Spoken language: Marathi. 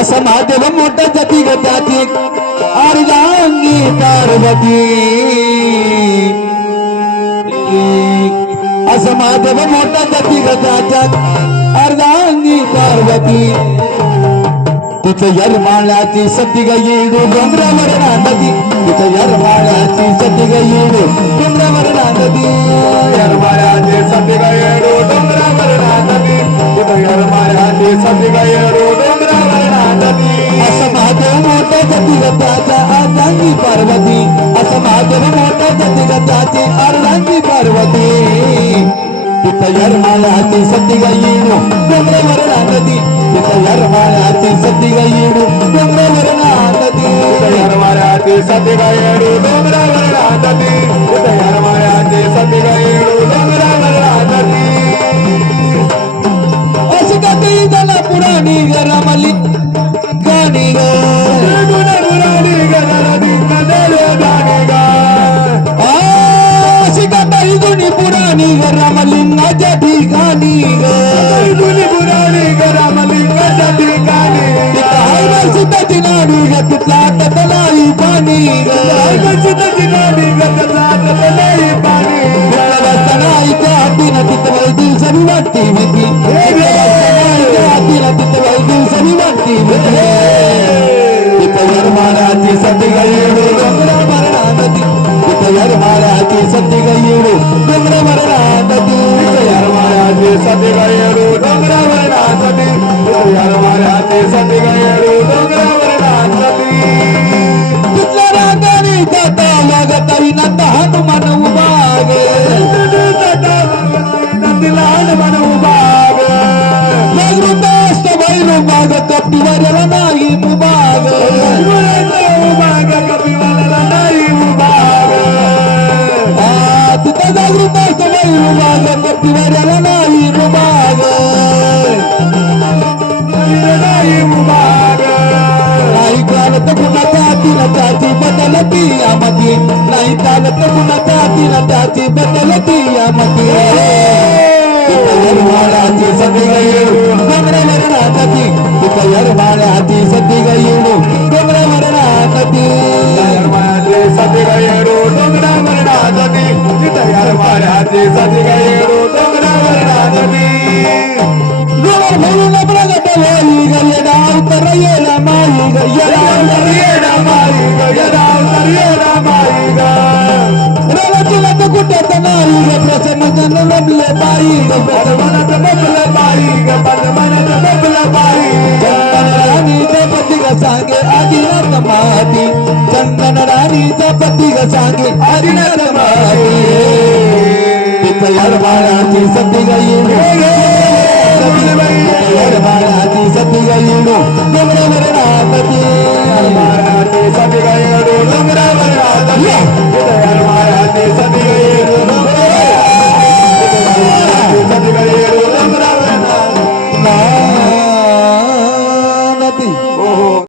असं महादेव मोठं जती ग त्याची अर्धांगी पार्वती. असं महादेव मोठं जती ग त्याच्यात अर्धांगी पार्वती. तिचं यरमाळ्याची सती ग डोंगरावर नदी तिचं यरमाळ्याची जती अर्धांगी पार्वती असं महादेव मोठं जती अर्धांगी पार्वती. तिथं यरमाळ्याची सती ग येडू डोंगरावर नदी तिथं यरमाळ्याची सती ग येडू डोंगरावर नदी कुठं यरमाळ्याचे सती गयडू डोंगरावर नदी कुठं यरमाळ्याचे सती गयडू डोंगरावर नदी अशी का ती जण पुराणी गरमली सीताची नाडी ग तिथला तलाई पाणी ग सीताची नाडी गजात नाही पाणी आईच्या हातीनं तिथं वय दिवसानी वाटती भीती आईच्या हातीनं तिथं वय दिवसानी वाटती भीती तिथं यरमाळ्याची सती गयेडू डोंगरा मरणा नदी तिथं यरमाळ्याची सती गयेडू डोंगरा मरणा नदी यरमाळ्याचे सती गयडू डोंगरावर असतो माग कपिवाऱ्याला नाही मुबाग माग कपिवाला नाही उभा तुझा जागृत असतो बैल माग कपिवाऱ्याला नाही मुबाग नाही उभा नाही कालत कुणाच्या हातीनं त्याची बदलती यामध्ये नाही कालत कुणाच्या हातीनं त्याची बदलती यामध्ये यरमाळ्याची सगळे गयेडू डोंगरावर राहती तिथं यरमाळ्याची सती गयेडू डोंगरावर राहती यरमाळ्याचे सती गयडू डोंगरावर नाचती तिथं यरमाळ्याचे सती गयडू डोंगरावर नाचती डोंगर भरून प्रगट होई ग येडाव तर येला माई ग येडाव येडा माई ग येडाव तर येडा माई ग रवा तुला तर कुठेच नाही ग प्रसन्न जन लबले बाई ग मनात बबल बाई ग मनात बबल बाई चंदन राणीचा पती ग सांगे आदिनाथ माती चंदन राणीचा पती ग सांगे आदिनाथ माती तिथं यरमाळ्याची सती